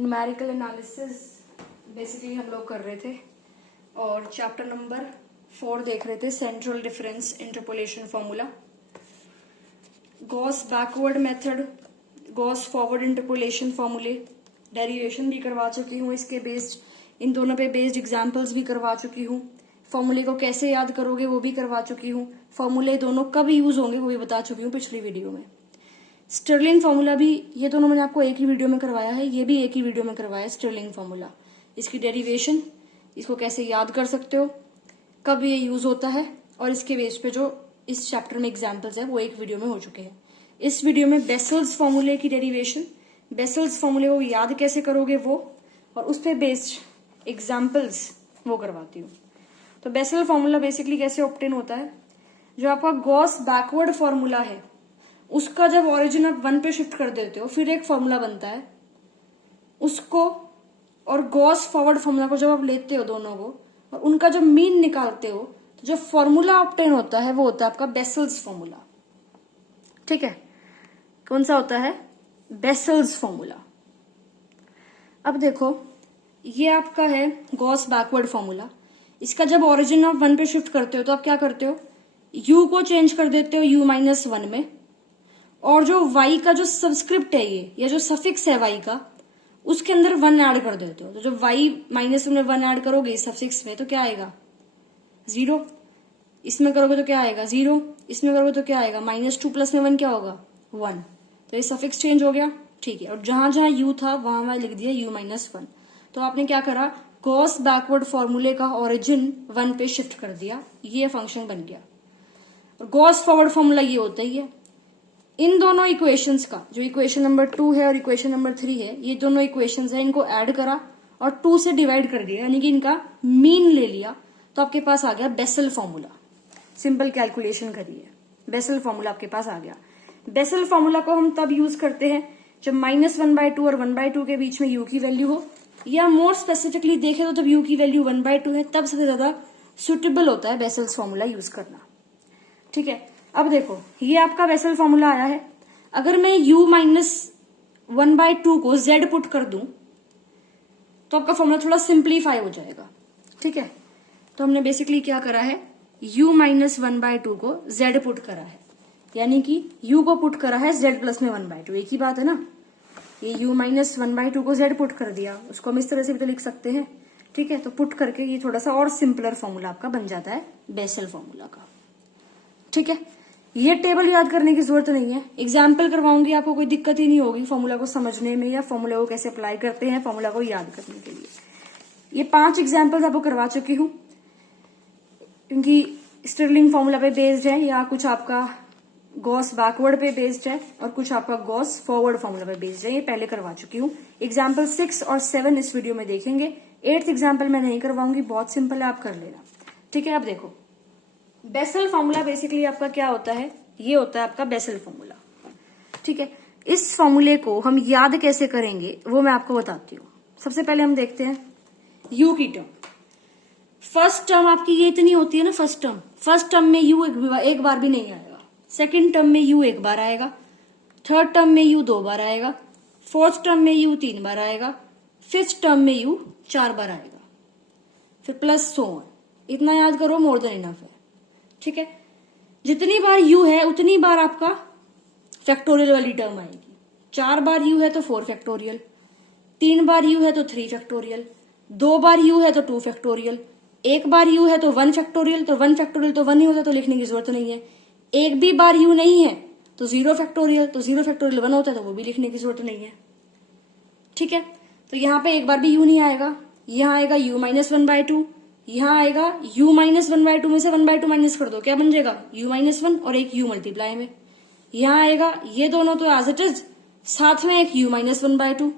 Numerical analysis basically हम लोग कर रहे थे और चैप्टर नंबर 4 देख रहे थे, central difference interpolation formula, Gauss backward method, Gauss forward interpolation फॉर्मूले, डेरिवेशन भी करवा चुकी हूँ इसके बेस्ड, इन दोनों पे बेस्ड एग्जाम्पल्स भी करवा चुकी हूँ। फॉर्मूले को कैसे याद करोगे वो भी करवा चुकी हूँ। फॉर्मूले दोनों कब यूज होंगे वो भी बता चुकी हूँ पिछली वीडियो में। स्टर्लिंग फॉर्मूला भी, ये दोनों मैंने आपको एक ही वीडियो में करवाया है, ये भी एक ही वीडियो में करवाया है स्टर्लिंग फॉर्मूला। इसकी डेरिवेशन, इसको कैसे याद कर सकते हो, कब ये यूज होता है, और इसके बेस पे जो इस चैप्टर में एग्जाम्पल्स है वो एक वीडियो में हो चुके हैं। इस वीडियो में बेसल्स फॉर्मूले की डेरिवेशन, बेसल्स फॉर्मूले को याद कैसे करोगे वो, और उस पे बेस्ड एग्जाम्पल्स वो करवाती हूँ। तो बेसल फॉर्मूला बेसिकली कैसे ऑब्टेन होता है, जो आपका गॉस बैकवर्ड फॉर्मूला है उसका जब ओरिजिन आप 1 पे शिफ्ट कर देते हो फिर एक फॉर्मूला बनता है उसको, और गॉस फॉरवर्ड फॉर्मूला को जब आप लेते हो दोनों को और उनका जब मीन निकालते हो तो जो फॉर्मूला ऑब्टेन होता है वो होता है आपका बेसल्स फॉर्मूला। ठीक है, कौन सा होता है? Vessels formula. अब देखो, ये आपका है गॉस बैकवर्ड फॉर्मूला। इसका जब ओरिजिन आप 1 पे शिफ्ट करते हो तो आप क्या करते हो, u को चेंज कर देते हो u-1 में, और जो y का जो सबस्क्रिप्ट है ये, या जो सफिक्स है y का, उसके अंदर 1 ऐड कर देते हो। तो जब y-1 में 1 ऐड करोगे सफिक्स में तो क्या आएगा? 0। इसमें करोगे तो क्या आएगा? 0। इसमें करोगे तो क्या आएगा? -2 प्लस में 1 क्या होगा? 1। तो ये सफिक्स चेंज हो गया। ठीक है, और जहां जहां u था वहां वहां लिख दिया u-1। तो आपने क्या करा, गॉस बैकवर्ड फॉर्मूले का ओरिजिन 1 पे शिफ्ट कर दिया, ये फंक्शन बन गया। और गॉस फॉरवर्ड फॉर्मूला ये होता ही है। इन दोनों इक्वेशंस का, जो इक्वेशन नंबर 2 है और इक्वेशन नंबर 3 है, ये दोनों इक्वेशंस है, इनको ऐड करा और 2 से डिवाइड कर दिया, यानी कि इनका मीन ले लिया, तो आपके पास आ गया बेसल फॉर्मूला। सिंपल कैलकुलेशन करिए, बेसल फॉर्मूला आपके पास आ गया। बेसल फॉर्मूला को हम तब यूज करते हैं जब -1/2 और 1/2 के बीच में u की वैल्यू हो, या मोर स्पेसिफिकली देखें तो जब u की वैल्यू 1/2 है तब सबसे ज्यादा सुटेबल होता है बेसल्स फॉर्मूला यूज करना। ठीक है, अब देखो ये आपका बेसल फॉर्मूला आया है। अगर मैं u-1/2 को z पुट कर दूं तो आपका फॉर्मूला थोड़ा सिंप्लीफाई हो जाएगा। ठीक है, तो हमने बेसिकली क्या करा है, u-1/2 को z पुट करा है, यानी कि u को पुट करा है z प्लस में 1/2, एक ही बात है ना। ये u-1/2 को z पुट कर दिया, उसको हम इस तरह से भी तो लिख सकते हैं। ठीक है, तो पुट करके ये थोड़ा सा और सिंपलर फॉर्मूला आपका बन जाता है बेसल फॉर्मूला का। ठीक है, ये टेबल याद करने की जरूरत नहीं है, एग्जाम्पल करवाऊंगी, आपको कोई दिक्कत ही नहीं होगी फॉर्मूला को समझने में या फॉर्मूला को कैसे अप्लाई करते हैं फॉर्मूला को याद करने के लिए। ये 5 एग्जाम्पल्स आपको करवा चुकी हूँ, क्योंकि स्टर्लिंग फॉर्मूला पे बेस्ड है, या कुछ आपका गॉस बैकवर्ड पे बेस्ड है और कुछ आपका गॉस फॉरवर्ड फॉर्मूला पे बेस्ड है, ये पहले करवा चुकी हूँ। एग्जाम्पल 6 और 7 इस वीडियो में देखेंगे। 8th एग्जाम्पल मैं नहीं करवाऊंगी, बहुत सिंपल है, आप कर लेना। ठीक है, अब देखो बेसल फॉर्मूला बेसिकली आपका क्या होता है, ये होता है आपका बेसल फॉर्मूला। ठीक है, इस फॉर्मूले को हम याद कैसे करेंगे वो मैं आपको बताती हूँ। सबसे पहले हम देखते हैं u की टर्म। फर्स्ट टर्म आपकी ये इतनी होती है ना, फर्स्ट टर्म में u एक बार भी नहीं आएगा, सेकंड टर्म में u एक बार आएगा, थर्ड टर्म में u 2 बार आएगा, फोर्थ टर्म में u 3 बार आएगा, फिफ्थ टर्म में u 4 बार आएगा, फिर प्लस सो ऑन। इतना याद करो, मोर देन इनफ है। ठीक है, जितनी बार u है उतनी बार आपका फैक्टोरियल वाली टर्म आएगी। 4 बार u है तो 4 फैक्टोरियल, 3 बार u है तो 3 फैक्टोरियल, 2 बार u है तो 2 फैक्टोरियल, 1 बार u है तो 1 फैक्टोरियल, तो 1 फैक्टोरियल तो 1 ही होता है, तो लिखने की जरूरत नहीं है। एक भी बार u नहीं है तो 0 फैक्टोरियल, तो 0 फैक्टोरियल 1 होता है, तो वो भी लिखने की जरूरत नहीं है। ठीक है, तो यहाँ पे एक बार भी u नहीं आएगा, यहाँ आएगा u-1/2, यहाँ आएगा u-1/2 में से 1/2 माइनस कर दो, क्या बन जाएगा? u-1 और एक u मल्टीप्लाई में। यहाँ आएगा ये दोनों तो एज इट इज, साथ में एक u-1/2।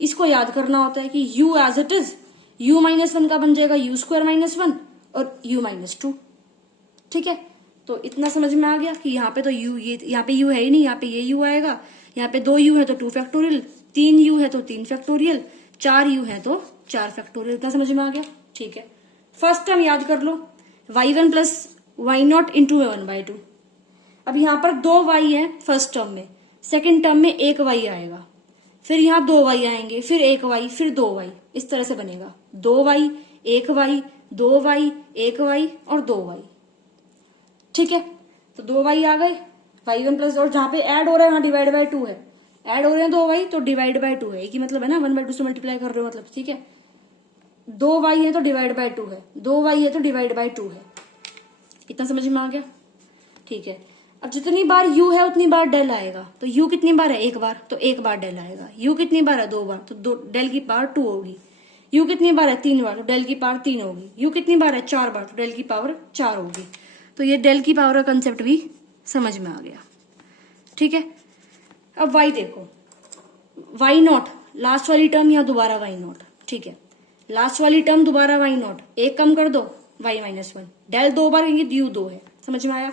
इसको याद करना होता है कि u as it is, u-1 का बन जाएगा u² -1 और u-2। ठीक है, तो इतना समझ में आ गया कि यहाँ पे तो u, ये यहाँ पे u है ही नहीं, यहाँ पे ये u आएगा, यहाँ पे 2 u है तो 2 फैक्टोरियल, 3 u है तो 3 फैक्टोरियल, 4 u है तो 4 फैक्टोरियल। इतना समझ में आ गया? ठीक है, फर्स्ट टर्म याद कर लो, y1 प्लस y0 इंटू 1/2। अब यहाँ पर 2 y है फर्स्ट टर्म में, सेकेंड टर्म में 1 y आएगा, फिर यहाँ 2y आएंगे, फिर 1y, फिर 2y, इस तरह से बनेगा 2y 1y 2y 1y और 2y। ठीक है, तो 2y आ गए, y1 प्लस, और जहां पे ऐड हो रहा है वहां डिवाइड बाय 2 है, ऐड हो रहे हैं 2y तो डिवाइड बाय 2 है, एक ही मतलब है ना, 1/2 से मल्टीप्लाई कर रहे हो मतलब। ठीक है, 2y है तो डिवाइड बाय 2 है, 2y है तो डिवाइड बाय 2 है। इतना समझ में आ गया? ठीक है, अब जितनी बार u है उतनी बार डेल आएगा, तो u कितनी बार है? एक बार, तो एक बार डेल आएगा। u कितनी बार है? 2 बार, तो डेल की पावर 2 होगी। u कितनी बार है? 3 बार, तो डेल की पावर 3 होगी। u कितनी बार है? 4 बार, तो डेल की पावर 4 होगी। तो ये डेल की पावर का कंसेप्ट भी समझ में आ गया। ठीक है, अब y देखो, y नॉट, लास्ट वाली टर्म यहाँ दोबारा y नॉट। ठीक है, लास्ट वाली टर्म दोबारा y नॉट, एक कम कर दो y माइनस 1, डेल 2 बार कहेंगे, u 2 है। समझ में आया?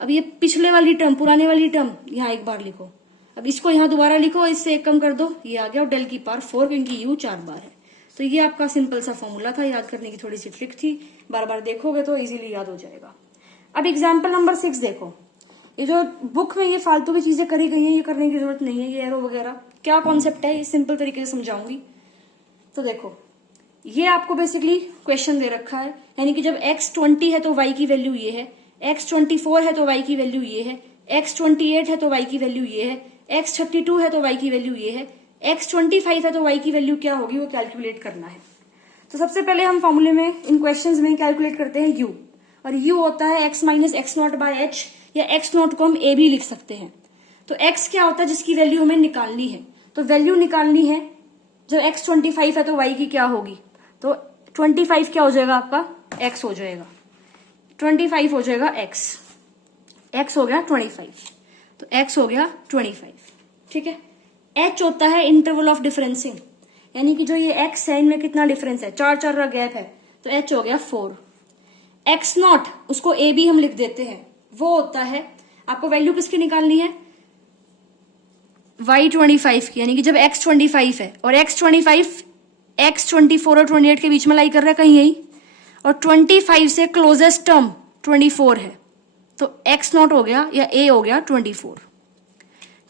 अब ये पिछले वाली टर्म, पुराने वाली टर्म यहाँ एक बार लिखो, अब इसको यहाँ दोबारा लिखो, इससे एक कम कर दो, ये आ गया, और डेल की पावर 4 क्योंकि u 4 बार है। तो ये आपका सिंपल सा फॉर्मूला था, याद करने की थोड़ी सी ट्रिक थी, बार बार देखोगे तो इजीली याद हो जाएगा। अब एग्जाम्पल नंबर 6 देखो, ये जो बुक में ये फालतू की चीजें करी गई हैं, ये करने की जरूरत नहीं है, ये एरो वगैरह क्या कॉन्सेप्ट है, ये सिंपल तरीके से समझाऊंगी। तो देखो, ये आपको बेसिकली क्वेश्चन दे रखा है, यानी कि जब x 20 है तो y की वैल्यू ये है, x 24 है तो y की वैल्यू ये है, x 28 है तो y की वैल्यू ये है, x 32 है तो y की वैल्यू ये है, x 25 है तो y की वैल्यू क्या होगी वो कैलकुलेट करना है। तो सबसे पहले हम फॉर्मूले में, इन क्वेश्चंस में कैलकुलेट करते हैं u, और u होता है x minus x not by h, या x नॉट को हम a भी लिख सकते हैं। तो x क्या होता है जिसकी वैल्यू हमें निकालनी है, तो वैल्यू निकालनी है, जब x 25 है तो y की क्या होगी, तो 25 क्या हो जाएगा आपका, x हो जाएगा, 25 हो जाएगा x हो गया 25, तो x हो गया 25। ठीक है, h होता है इंटरवल ऑफ डिफरेंसिंग, यानी कि जो ये x है इनमें कितना डिफरेंस है, 4 का गैप है, तो h हो गया 4। x नॉट, उसको a भी हम लिख देते हैं, वो होता है, आपको वैल्यू किसकी निकालनी है, y 25 की, यानी कि जब x 25 है और x 25 x 24 और 28 के बीच में लाई कर रहा है कहीं यही, और 25 से क्लोजेस्ट टर्म 24 है, तो x नॉट हो गया या a हो गया 24।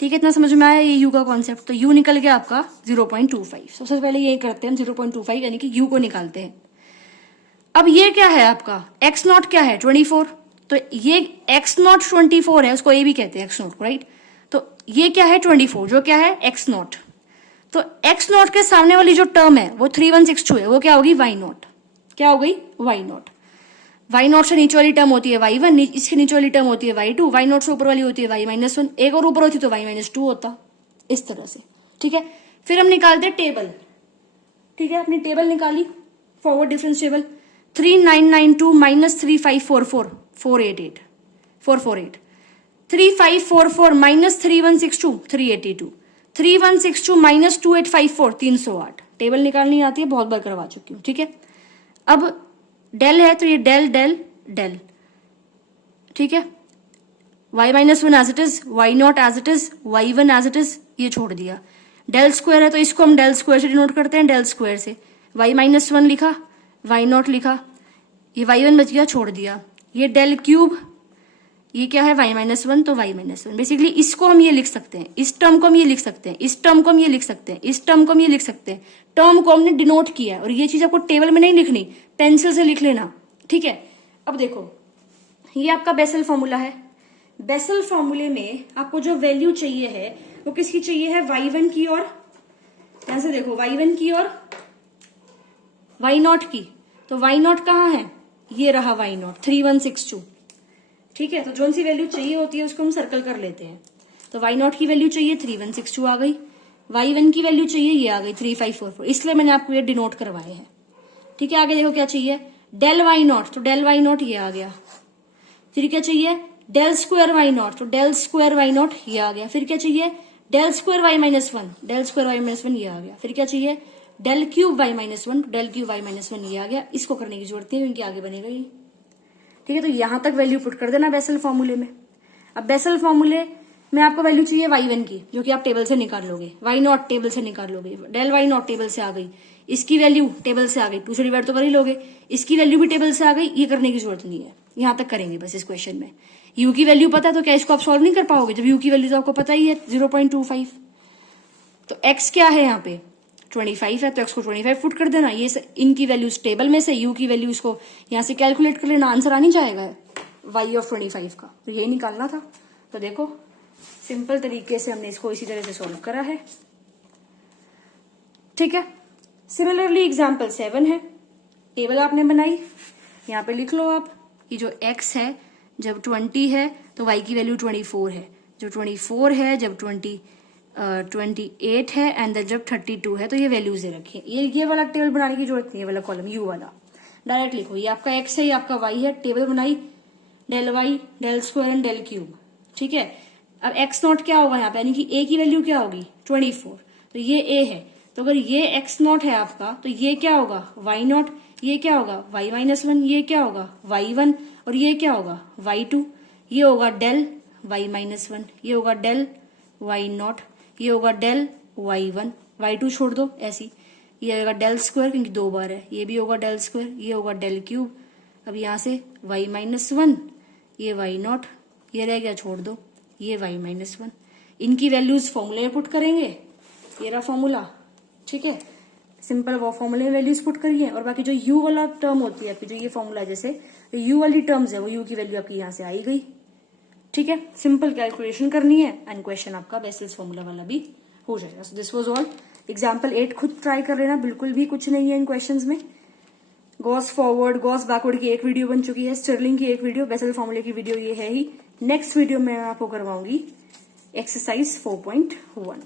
ठीक है, इतना समझ में आया ये u का कॉन्सेप्ट। तो u निकल गया आपका 0.25। सबसे पहले ये करते हैं हम 0.25, यानी कि u को निकालते हैं। अब ये क्या है आपका, x नॉट क्या है 24, तो ये x नॉट 24 है, उसको a भी कहते हैं x नॉट, राइट। तो ये क्या है 24, जो क्या है x नॉट, तो x नॉट के सामने वाली जो टर्म है वो 3162 है, वो क्या होगी y नॉट, क्या हो गई y नॉट। y नॉट से नीचे वाली टर्म होती है y1, इसके नीचे वाली टर्म होती है y2, y नॉट से ऊपर वाली होती है y माइनस 1, एक और ऊपर होती तो y माइनस 2 होता, इस तरह से। ठीक है, फिर हम निकालते हैं टेबल। ठीक है, अपनी टेबल निकाली, forward difference table, 3992 minus 3544 488 448, 3544 minus 3162 382, 3162 minus 2854 308। Table निकालनी आती है, बहुत बार करवा चुकी हूँ। ठीक है, अब डेल है तो ये डेल डेल डेल। ठीक है, y minus 1 as it is, y not as it is, y1 as it is, ये छोड़ दिया। डेल स्क्वायर है तो इसको हम डेल स्क्वायर से डिनोट करते हैं, डेल स्क्वायर से। y माइनस 1 लिखा, y नॉट लिखा, ये y1 बच गया, छोड़ दिया। ये डेल क्यूब, ये क्या है y माइनस 1, तो y माइनस 1। बेसिकली इसको हम ये लिख सकते हैं, इस टर्म को हम ये लिख सकते हैं, इस टर्म को हम ये लिख सकते हैं, इस टर्म को हम ये लिख सकते हैं। टर्म को हमने डिनोट किया है, और ये चीज आपको टेबल में नहीं लिखनी, पेंसिल से लिख लेना। ठीक है, अब देखो, ये आपका बेसल फॉर्मूला है। बेसल फॉर्मूले में आपको जो वैल्यू चाहिए है वो किसकी चाहिए है, y1 की, और यहां से देखो y1 की और y नॉट की। तो y नॉट कहाँ है, ये रहा y नॉट 3162। ठीक है, तो जो सी वैल्यू चाहिए होती है उसको हम सर्कल कर लेते हैं। तो y नॉट की वैल्यू चाहिए 3162 आ गई, y1 की वैल्यू चाहिए ये आ गई 3544, इसलिए मैंने आपको ये डिनोट करवाए हैं। ठीक है, आगे देखो क्या चाहिए, डेल y नॉट, तो डेल y नॉट ये आ गया। फिर क्या चाहिए, डेल स्क्वायर y नॉट, तो डेल स्क्वायर y नॉट ये आ गया। फिर क्या चाहिए, del square y minus 1, del square y minus 1 ये आ गया। फिर क्या चाहिए, del cube y minus 1, del cube y minus 1 ये आ गया। इसको करने की जरूरत नहीं है क्योंकि आगे बनेगा ही। ठीक है, तो यहां तक वैल्यू पुट कर देना बेसल फॉर्मूले में। अब बेसल फॉर्मूले में आपको वैल्यू चाहिए y1 की, जो कि आप टेबल से निकाल लोगे, y नॉट टेबल से निकाल लोगे, डेल y नॉट टेबल से आ गई, इसकी वैल्यू टेबल से आ गई, 2 से डिवाइड तो कर ही लोगे, इसकी वैल्यू भी टेबल से आ गई, ये करने की जरूरत नहीं है, यहां तक करेंगे बस इस क्वेश्चन में। u की वैल्यू पता है तो क्या इसको आप सॉल्व नहीं कर पाओगे, जब u की वैल्यू तो आपको पता ही है 0.25। तो x क्या है यहाँ पे 25 है, तो x को 25 पुट कर देना। ये इनकी वैल्यूज टेबल में से u की वैल्यूज को यहाँ से कैलकुलेट कर लेना, आंसर आ नहीं जाएगा y ऑफ 25 का, तो यही निकालना था। तो देखो सिंपल तरीके से हमने इसको इसी तरह से सॉल्व करा है, ठीक है। सिमिलरली एग्जाम्पल 7 है, टेबल आपने बनाई, यहाँ पे लिख लो आप कि जो x है जब 20 है तो y की वैल्यू 24 है, जब 24 है जब 28 है एंड देन जब 32 है, तो ये वैल्यूज दे रखी है। ये वाला टेबल बनाने की जरूरत नहीं है, वाला कॉलम u वाला डायरेक्ट लिखो। ये आपका x है, ये आपका y है, टेबल बनाई, del y del square and del cube, ठीक है। अब x नॉट क्या होगा यहाँ पे, यानी कि a की वैल्यू क्या होगी 24, तो ये a है, तो अगर ये x नॉट है आपका तो ये क्या होगा y नॉट, ये क्या होगा y -1, ये क्या होगा y1 और ये क्या होगा y2, ये होगा डेल y -1, ये होगा डेल y नॉट, ये होगा डेल y1, y2 छोड़ दो ऐसी, ये होगा डेल स्क्वायर क्योंकि 2 बार है, ये भी होगा डेल स्क्वायर, ये होगा डेल क्यूब। अब यहाँ से y -1, ये y नॉट, ये रह गया छोड़ दो, ये y -1। इनकी वैल्यूज फॉर्मूले में पुट करेंगे, ये रहा फॉर्मूला, ठीक है। सिंपल वो फॉर्मूले में वैल्यूज पुट करिए, और बाकी जो u वाला टर्म होती है आपकी, जो ये फॉर्मूला जैसे u वाली टर्म्स है, वो u की वैल्यू आपकी यहाँ से आई गई, ठीक है। सिंपल कैलकुलेशन करनी है एंड क्वेश्चन आपका बेसिस फॉर्मूला वाला भी हो जाएगा। So this was all. Example 8 खुद ट्राई कर लेना, बिल्कुल भी कुछ नहीं है इन क्वेश्चंस में। गॉस फॉरवर्ड गॉस बैकवर्ड की एक वीडियो बन चुकी है, स्टर्लिंग की एक वीडियो, बेसल फॉर्मूले की वीडियो ये है ही। नेक्स्ट वीडियो में मैं आपको करवाऊंगी एक्सरसाइज 4.1।